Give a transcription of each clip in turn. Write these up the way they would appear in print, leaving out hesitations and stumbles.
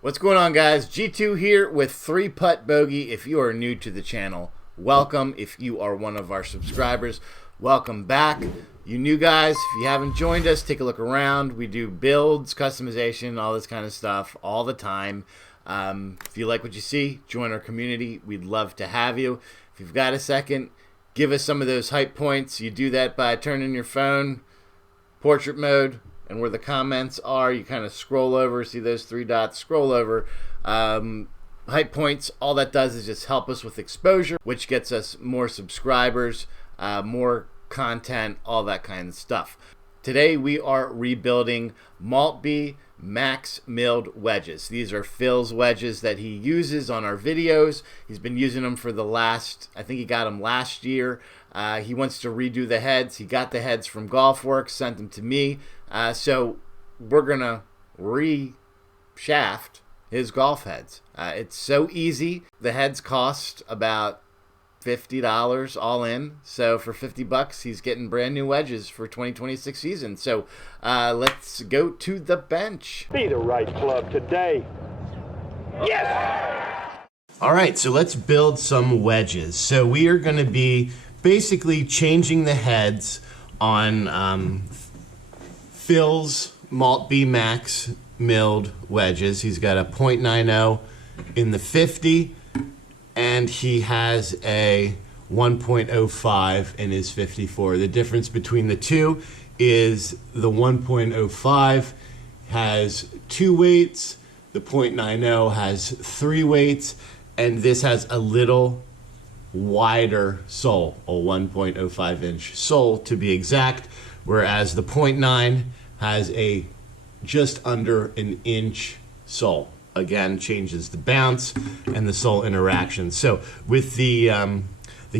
What's going on, guys? G2 here with 3-putt bogey. If you are new to the channel, welcome. If you are one of our subscribers, welcome back. You new guys, if you haven't joined us, take a look around. We do builds, customization, all this kind of stuff all the time. If you like what you see, join our community. We'd love to have you. If you've got a second, give us some of those hype points. You do that by turning your phone portrait mode, and where the comments are, you kind of scroll over, see those 3 dots, scroll over. Hype points, all that does is just help us with exposure, which gets us more subscribers, more content, all that kind of stuff. Today we are rebuilding Maltby Max Milled Wedges. These are Phil's wedges that he uses on our videos. He's been using them for the last, I think he got them last year. He wants to redo the heads. He got the heads from Golfworks, sent them to me. So we're gonna re-shaft his golf heads. It's so easy. The heads cost about $50 all in. So for 50 bucks, he's getting brand new wedges for 2026 season. So let's go to the bench. Be the right club today. Yes! All right, so let's build some wedges. So we are gonna be basically changing the heads on Phil's Maltby Max Milled Wedges. He's got a .90 in the 50, and he has a 1.05 in his 54. The difference between the two is the 1.05 has 2 weights, the .90 has 3 weights, and this has a little wider sole, a 1.05 inch sole to be exact, whereas the .9 has a just under an inch sole. Again, changes the bounce and the sole interaction. So with the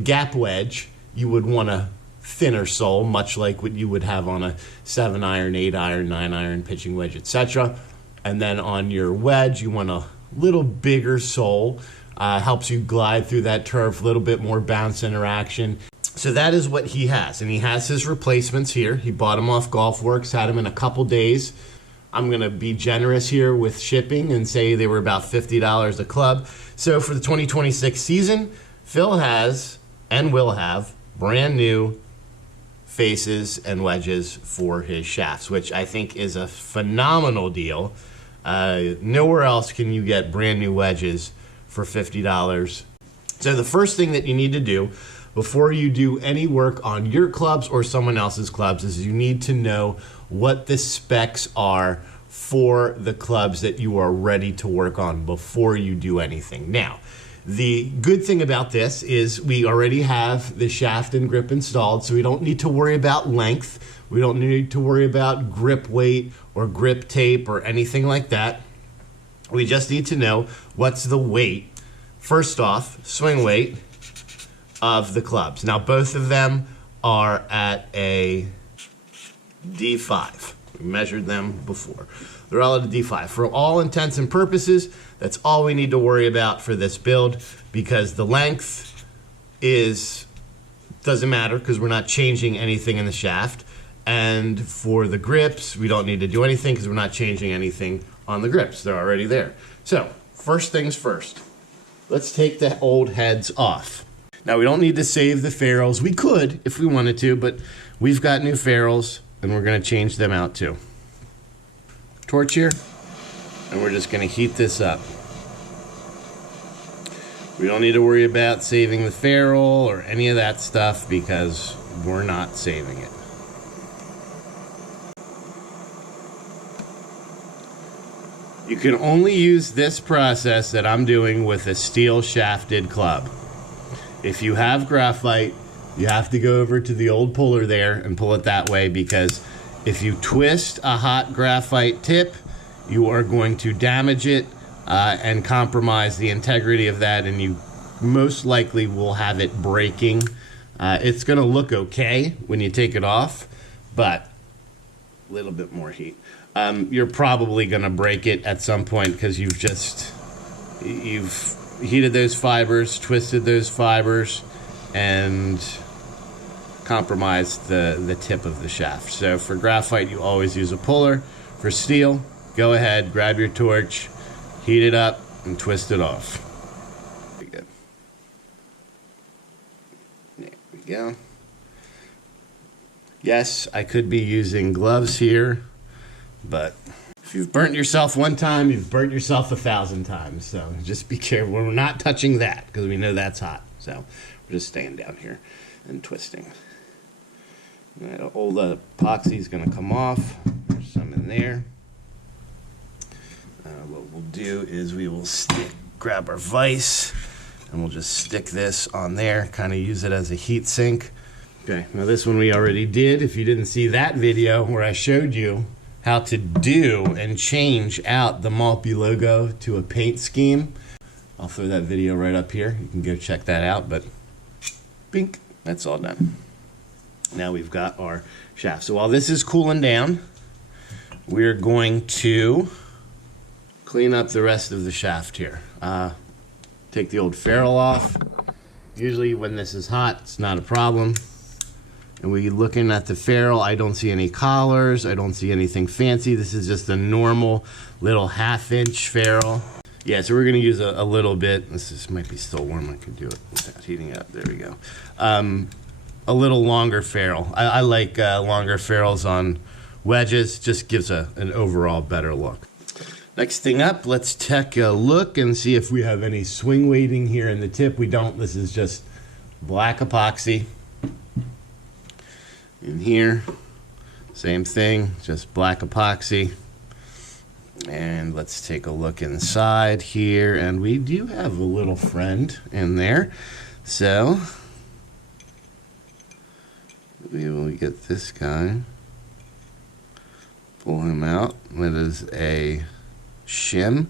gap wedge, you would want a thinner sole, much like what you would have on a 7-iron, 8-iron, 9-iron pitching wedge, etc. And then on your wedge, you want a little bigger sole. Helps you glide through that turf, a little bit more bounce interaction. So that is what he has, and he has his replacements here. He bought them off Golfworks, had them in a couple days. I'm gonna be generous here with shipping and say they were about $50 a club. So for the 2026 season, Phil has and will have brand new faces and wedges for his shafts, which I think is a phenomenal deal. Nowhere else can you get brand new wedges for $50. So the first thing that you need to do before you do any work on your clubs or someone else's clubs is you need to know what the specs are for the clubs that you are ready to work on before you do anything. Now, the good thing about this is we already have the shaft and grip installed, so we don't need to worry about length. We don't need to worry about grip weight or grip tape or anything like that. We just need to know what's the weight, first off, swing weight of the clubs. Now, both of them are at a D5. We measured them before. They're all at a D5. For all intents and purposes, that's all we need to worry about for this build, because the length doesn't matter because we're not changing anything in the shaft. And for the grips, we don't need to do anything because we're not changing anything on the grips. They're already there. So first things first, let's take the old heads off. Now we don't need to save the ferrules. We could if we wanted to, but we've got new ferrules and we're gonna change them out too. Torch here, and we're just gonna heat this up. We don't need to worry about saving the ferrule or any of that stuff because we're not saving it. You can only use this process that I'm doing with a steel shafted club. If you have graphite, you have to go over to the old puller there and pull it that way, because if you twist a hot graphite tip, you are going to damage it and compromise the integrity of that, and you most likely will have it breaking. It's gonna look okay when you take it off, but a little bit more heat. You're probably gonna break it at some point because you've heated those fibers, twisted those fibers, and compromised the tip of the shaft. So for graphite, you always use a puller. For steel, go ahead, grab your torch, heat it up, and twist it off. Pretty good. There we go. Yes, I could be using gloves here, but if you've burnt yourself one time, you've burnt yourself 1,000 times. So just be careful. We're not touching that because we know that's hot. So we're just staying down here and twisting. All the epoxy is going to come off. There's some in there. What we'll do is we will grab our vise, and we'll just stick this on there, kind of use it as a heat sink. Okay, now this one we already did. If you didn't see that video where I showed you how to do and change out the Maltby logo to a paint scheme, I'll throw that video right up here. You can go check that out, but bink, that's all done. Now we've got our shaft. So while this is cooling down, we're going to clean up the rest of the shaft here. Take the old ferrule off. Usually when this is hot, it's not a problem. And we're looking at the ferrule. I don't see any collars. I don't see anything fancy. This is just a normal little 1/2-inch ferrule. Yeah, so we're gonna use a little bit. This might be still warm. I can do it without heating up. There we go. A little longer ferrule. I like longer ferrules on wedges. Just gives an overall better look. Next thing up, let's take a look and see if we have any swing weighting here in the tip. We don't. This is just black epoxy. In here, same thing, just black epoxy. And let's take a look inside here, and we do have a little friend in there. So we will get this guy, pull him out. That is a shim.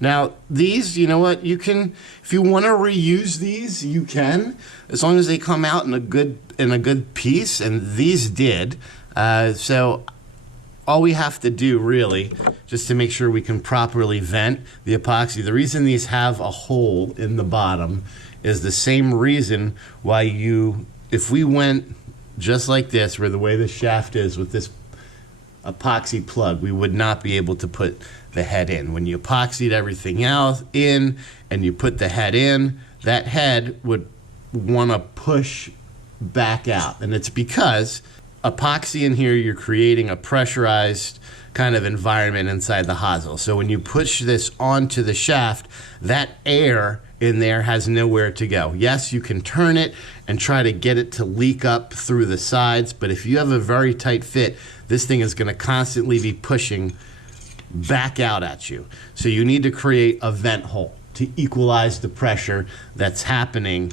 Now these, you know what, you can, if you want to reuse these, you can, as long as they come out in a good piece, and these did. So all we have to do really, just to make sure we can properly vent the epoxy, the reason these have a hole in the bottom is the same reason why if we went just like this, where the way the shaft is with this epoxy plug, we would not be able to put the head in. When you epoxied everything else in and you put the head in, that head would want to push back out. And it's because epoxy in here, you're creating a pressurized kind of environment inside the hosel. So when you push this onto the shaft, that air in there has nowhere to go. Yes, you can turn it and try to get it to leak up through the sides, but if you have a very tight fit, this thing is going to constantly be pushing back out at you. So you need to create a vent hole to equalize the pressure that's happening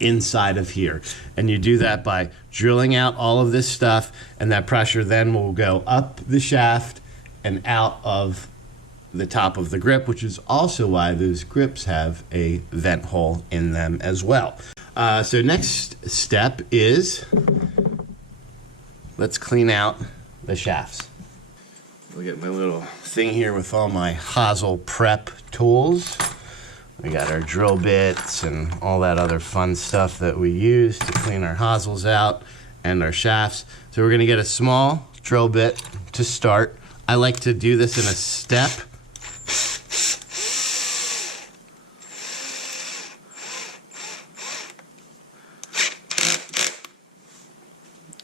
inside of here. And you do that by drilling out all of this stuff, and that pressure then will go up the shaft and out of the top of the grip, which is also why those grips have a vent hole in them as well. So next step is, let's clean out the shafts. I'll get my little thing here with all my Hosel prep tools. We got our drill bits and all that other fun stuff that we use to clean our Hosels out and our shafts. So we're gonna get a small drill bit to start. I like to do this in a step.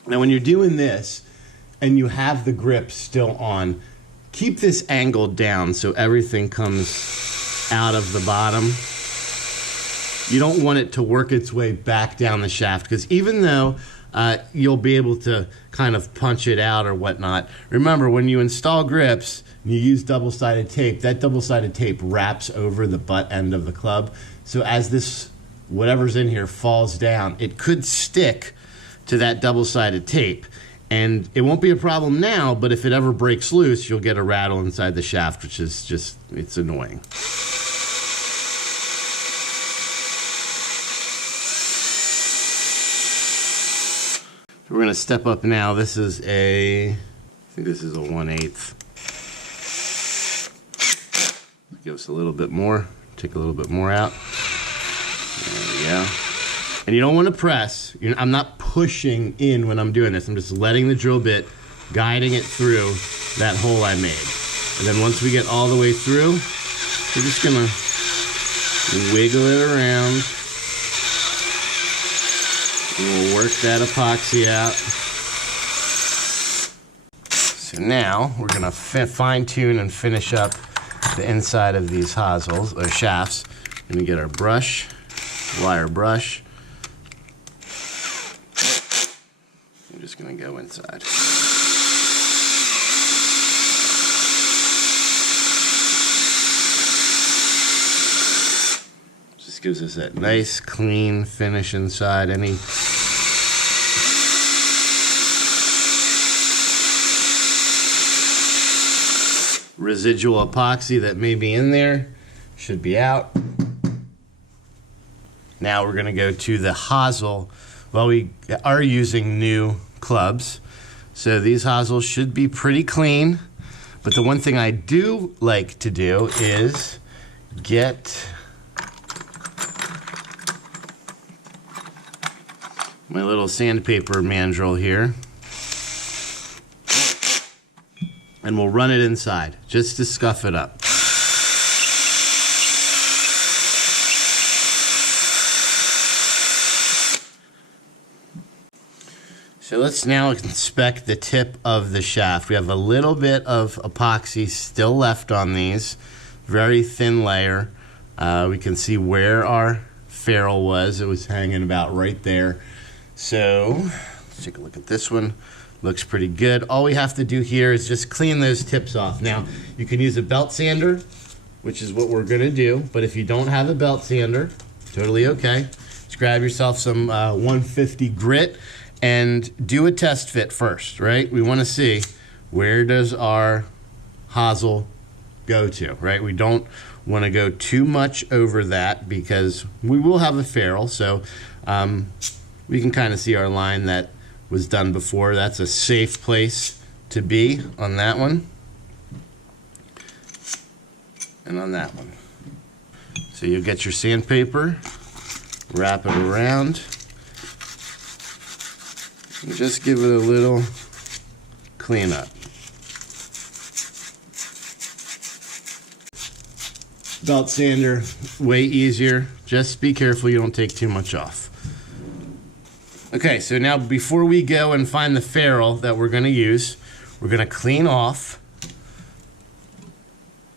Now when you're doing this, and you have the grip still on, keep this angled down so everything comes out of the bottom. You don't want it to work its way back down the shaft, because even though you'll be able to kind of punch it out or whatnot, remember when you install grips and you use double-sided tape, that double-sided tape wraps over the butt end of the club. So as this, whatever's in here, falls down, it could stick to that double-sided tape. And it won't be a problem now, but if it ever breaks loose, you'll get a rattle inside the shaft, which is just, it's annoying. We're going to step up now. This is I think this is a 1/8. Give us a little bit more. Take a little bit more out. There we go. And you don't want to press. I'm not pushing in when I'm doing this. I'm just letting the drill bit, guiding it through that hole I made. And then once we get all the way through, We're just gonna wiggle it around. We'll work that epoxy out. So now we're gonna fine tune and finish up the inside of these hosels or shafts. We're gonna get our brush, wire brush. I'm just gonna go inside. Just gives us that nice, clean finish inside. Any residual epoxy that may be in there should be out. Now we're going to go to the hosel. Well, we are using new clubs, so these hosels should be pretty clean. But the one thing I do like to do is get my little sandpaper mandrel here, and we'll run it inside just to scuff it up. So let's now inspect the tip of the shaft. We have a little bit of epoxy still left on these, very thin layer. We can see where our ferrule was. It was hanging about right there. So let's take a look at this one. Looks pretty good. All we have to do here is just clean those tips off. Now, you can use a belt sander, which is what we're gonna do, but if you don't have a belt sander, totally okay. Just grab yourself some 150 grit and do a test fit first, right? We wanna see where does our hosel go to, right? We don't wanna go too much over that because we will have a ferrule, so we can kind of see our line that was done before. That's a safe place to be on that one and on that one. So you'll get your sandpaper, wrap it around, and just give it a little cleanup. Belt sander, way easier. Just be careful you don't take too much off. Okay, so now before we go and find the ferrule that we're going to use, we're going to clean off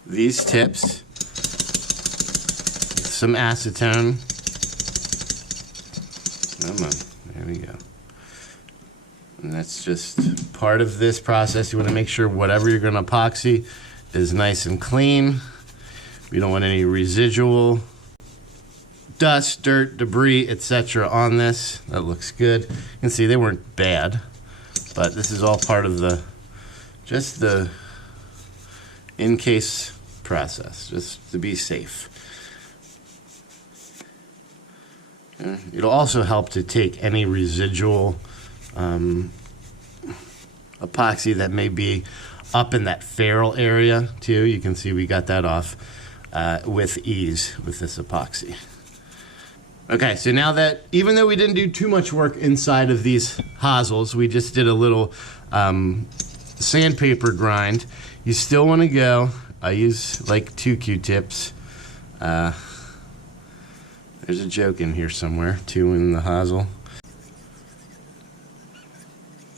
these tips with some acetone. Come on, there we go. And that's just part of this process. You want to make sure whatever you're going to epoxy is nice and clean. We don't want any residual dust, dirt, debris, etc. on this. That looks good. You can see they weren't bad, but this is all part of just the in case process, just to be safe. It'll also help to take any residual epoxy that may be up in that ferrule area too. You can see we got that off with ease with this epoxy. Okay, so now that, even though we didn't do too much work inside of these hosels, we just did a little sandpaper grind, you still want to go, I use like 2 Q-tips. There's a joke in here somewhere, 2 in the hosel.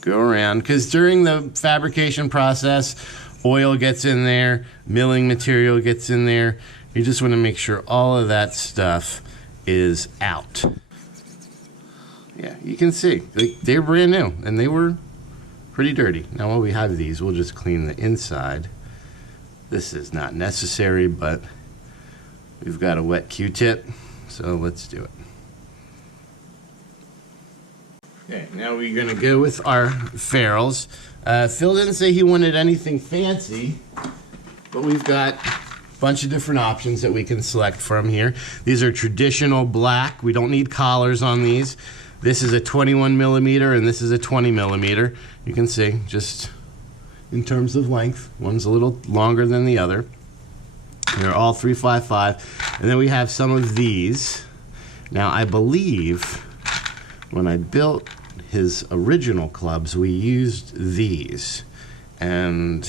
Go around, because during the fabrication process, oil gets in there, milling material gets in there. You just want to make sure all of that stuff is out. Yeah, you can see they're brand new and they were pretty dirty. Now while we have these, we'll just clean the inside. This is not necessary, but we've got a wet Q-tip, so let's do it. Okay, now we're gonna go with our ferrules. Phil didn't say he wanted anything fancy, but we've got bunch of different options that we can select from here. These are traditional black. We don't need collars on these. This is a 21 millimeter and this is a 20 millimeter. You can see just in terms of length, one's a little longer than the other. They're all 355. And then we have some of these. Now I believe when I built his original clubs, we used these. And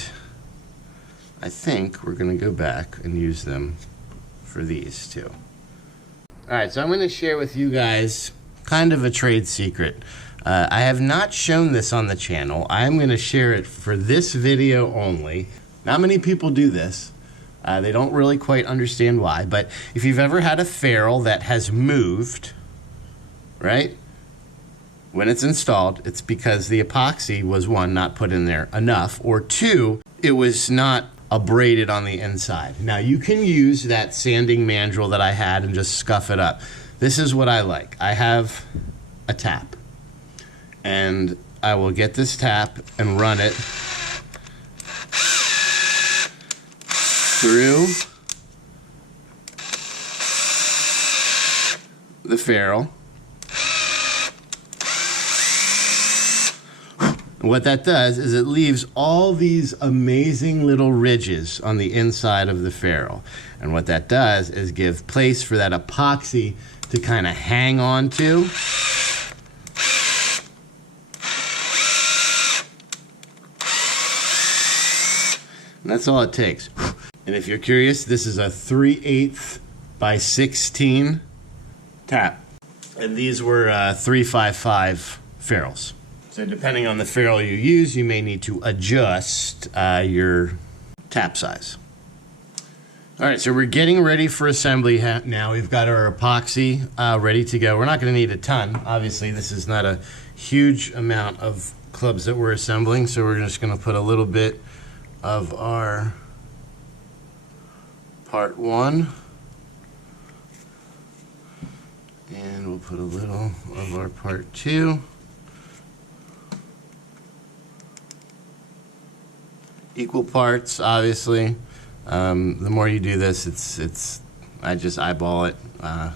I think we're going to go back and use them for these two. Alright, so I'm going to share with you guys kind of a trade secret. I have not shown this on the channel. I'm going to share it for this video only. Not many people do this. They don't really quite understand why, but if you've ever had a ferrule that has moved, right? When it's installed, it's because the epoxy was, one, not put in there enough, or two, it was not abraded on the inside. Now you can use that sanding mandrel that I had and just scuff it up. This is what I like. I have a tap, and I will get this tap and run it through the ferrule. What that does is it leaves all these amazing little ridges on the inside of the ferrule. And what that does is give place for that epoxy to kind of hang on to. And that's all it takes. And if you're curious, this is a 3/8 by 16 tap. And these were 355 ferrules. So depending on the ferrule you use, you may need to adjust your tap size. All right, so we're getting ready for assembly now. We've got our epoxy ready to go. We're not going to need a ton. Obviously, this is not a huge amount of clubs that we're assembling, so we're just going to put a little bit of our part 1. And we'll put a little of our part 2. Equal parts, obviously. The more you do this, I just eyeball it. I've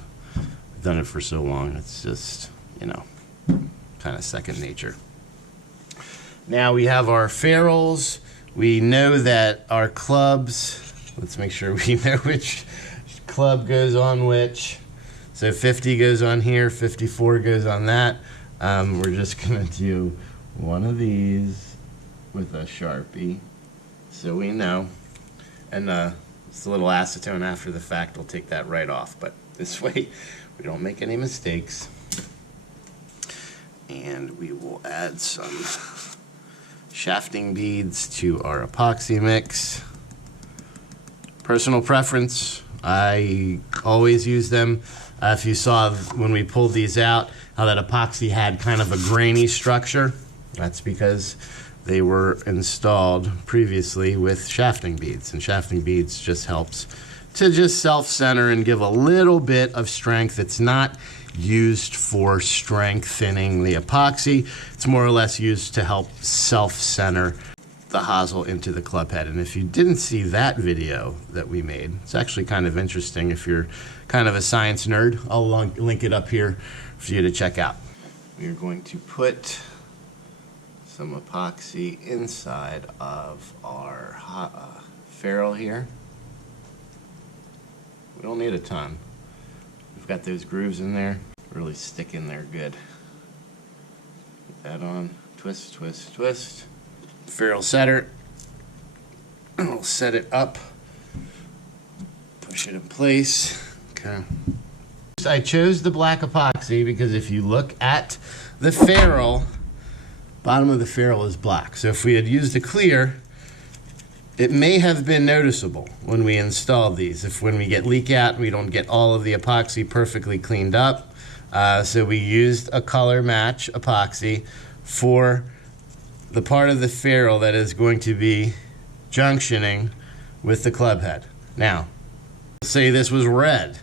done it for so long. It's just, you know, kind of second nature. Now we have our ferrules. We know that our clubs, let's make sure we know which club goes on which. So 50 goes on here, 54 goes on that. We're just gonna do one of these with a Sharpie, so we know. And it's a little acetone after the fact, we'll take that right off, but this way we don't make any mistakes. And we will add some shafting beads to our epoxy mix. Personal preference, I always use them. If you saw when we pulled these out, how that epoxy had kind of a grainy structure, that's because they were installed previously with shafting beads, and shafting beads just helps to just self-center and give a little bit of strength. It's not used for strengthening the epoxy. It's more or less used to help self-center the hosel into the club head. And if you didn't see that video that we made, it's actually kind of interesting if you're kind of a science nerd. I'll link it up here for you to check out. We are going to put some epoxy inside of our ferrule here. We don't need a ton. We've got those grooves in there, really stick in there good. Put that on, twist, twist, twist. Ferrule setter, and we'll set it up, push it in place. Okay. I chose the black epoxy because if you look at the ferrule, bottom of the ferrule is black. So if we had used a clear, it may have been noticeable when we installed these. If when we get leak out, we don't get all of the epoxy perfectly cleaned up. So we used a color match epoxy for the part of the ferrule that is going to be junctioning with the club head. Now, say this was red.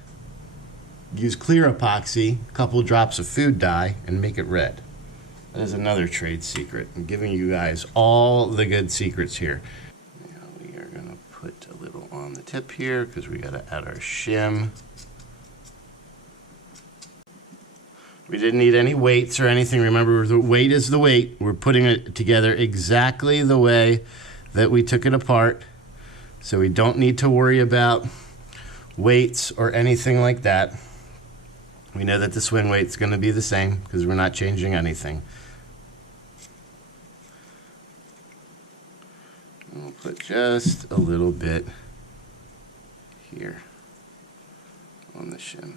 Use clear epoxy, a couple drops of food dye, and make it red. That is another trade secret. I'm giving you guys all the good secrets here. Now we are going to put a little on the tip here because we got to add our shim. We didn't need any weights or anything. Remember, the weight is the weight. We're putting it together exactly the way that we took it apart. So we don't need to worry about weights or anything like that. We know that the swing weight's going to be the same because we're not changing anything. And we'll put just a little bit here. on the shim.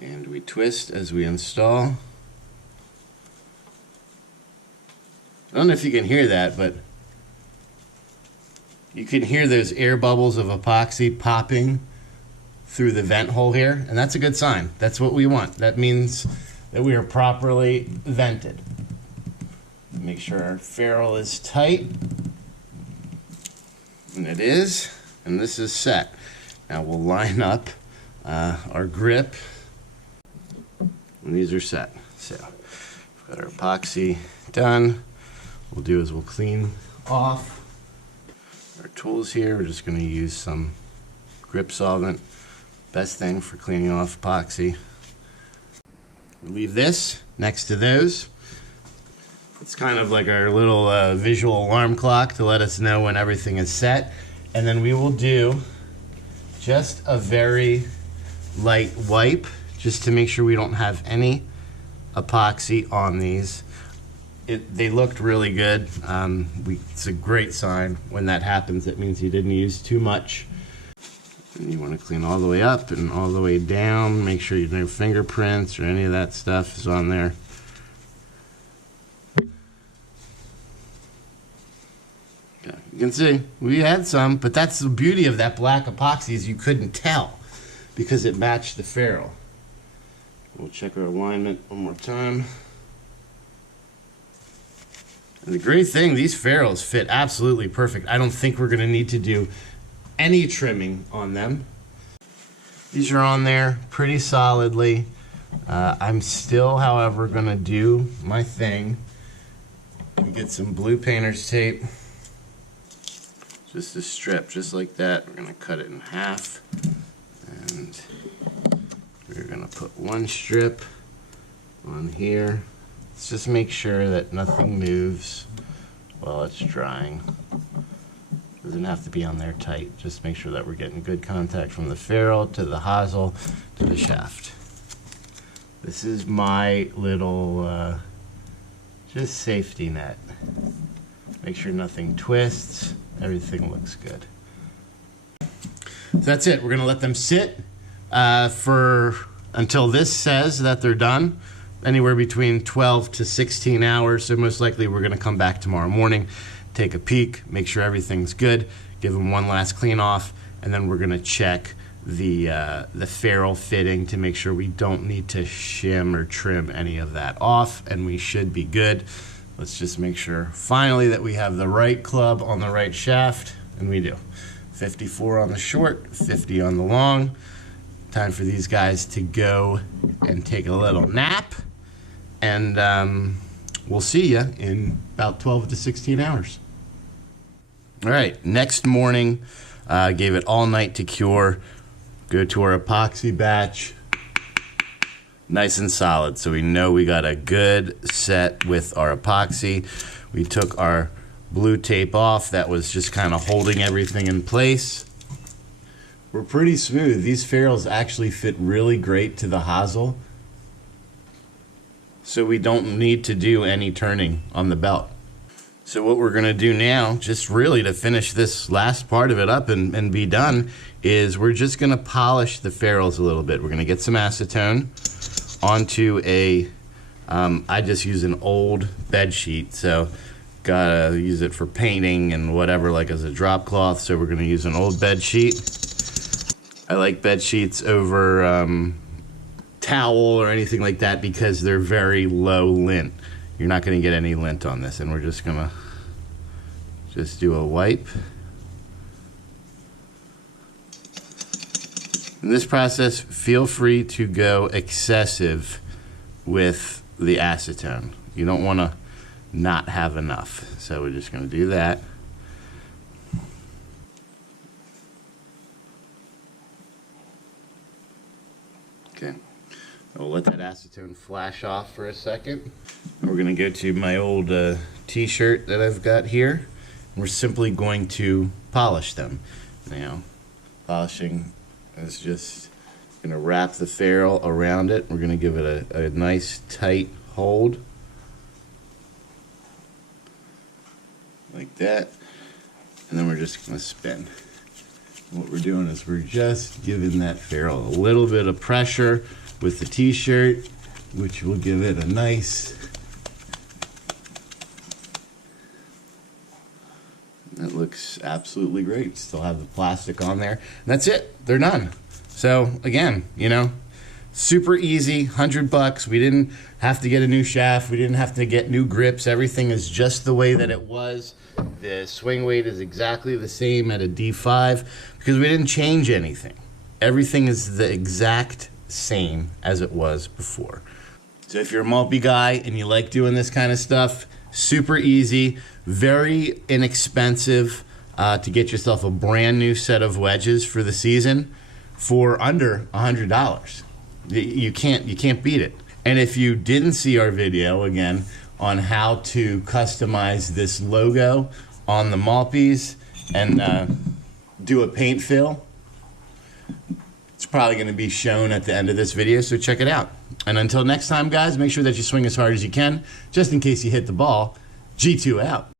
And we twist as we install. I don't know if you can hear that, but you can hear those air bubbles of epoxy popping through the vent hole here, and that's a good sign. That's what we want. That means that we are properly vented. Make sure our ferrule is tight, and it is, and this is set. Now we'll line up our grip, and these are set. So we've got our epoxy done. What we'll do is we'll clean off our tools here. We're just going to use some grip solvent. Best thing for cleaning off epoxy. We'll leave this next to those. It's kind of like our little visual alarm clock to let us know when everything is set. And then we will do just a very light wipe just to make sure we don't have any epoxy on these. They looked really good. It's a great sign when that happens. It means you didn't use too much. And you want to clean all the way up and all the way down. Make sure you no fingerprints or any of that stuff is on there. Yeah, you can see we had some, but that's the beauty of that black epoxy is you couldn't tell because it matched the ferrule. We'll check our alignment one more time. And the great thing, these ferrules fit absolutely perfect. I don't think we're going to need to do any trimming on them. These are on there pretty solidly. I'm still, however, going to do my thing. We get some blue painter's tape. Just a strip, just like that. We're going to cut it in half. And we're going to put one strip on here. Let's just make sure that nothing moves while it's drying. Doesn't have to be on there tight. Just make sure that we're getting good contact from the ferrule to the hosel to the shaft. This is my little just safety net. Make sure nothing twists. Everything looks good. So that's it. We're going to let them sit until this says that they're done. Anywhere between 12 to 16 hours. So most likely we're going to come back tomorrow morning, take a peek, make sure everything's good, give them one last clean off, and then we're going to check the ferrule fitting to make sure we don't need to shim or trim any of that off, and we should be good. Let's just make sure finally that we have the right club on the right shaft, and we do. 54 on the short, 50 on the long. Time for these guys to go and take a little nap. And we'll see you in about 12 to 16 hours. All right, next morning, gave it all night to cure. Go to our epoxy batch. Nice and solid, so we know we got a good set with our epoxy. We took our blue tape off. That was just kind of holding everything in place. We're pretty smooth. These ferrules actually fit really great to the hosel. So we don't need to do any turning on the belt. So what we're going to do now, just really to finish this last part of it up and be done, is we're just going to polish the ferrules a little bit. We're going to get some acetone onto a, I just use an old bed sheet, so gotta use it for painting and whatever, like as a drop cloth. So we're going to use an old bed sheet. I like bed sheets over towel or anything like that because they're very low lint. You're not going to get any lint on this, and we're just going to just do a wipe. In this process, feel free to go excessive with the acetone. You don't want to not have enough. So we're just going to do that. Okay. I'll let that acetone flash off for a second. We're going to go to my old t-shirt that I've got here. We're simply going to polish them. Now, polishing is just going to wrap the ferrule around it. We're going to give it a nice tight hold. Like that. And then we're just going to spin. what we're doing is we're just giving that ferrule a little bit of pressure with the t-shirt, which will give it a nice, that looks absolutely great. Still have the plastic on there. And that's it. They're done. So again, you know, super easy, $100. We didn't have to get a new shaft. We didn't have to get new grips. Everything is just the way that it was. The swing weight is exactly the same at a D5 because we didn't change anything. Everything is the exact same as it was before. So if you're a Maltby guy and you like doing this kind of stuff, super easy, very inexpensive to get yourself a brand new set of wedges for the season for under $100. You can't beat it. And if you didn't see our video, again, on how to customize this logo on the Maltbys and do a paint fill, it's probably going to be shown at the end of this video, so check it out. And until next time, guys, make sure that you swing as hard as you can, just in case you hit the ball. G2 out.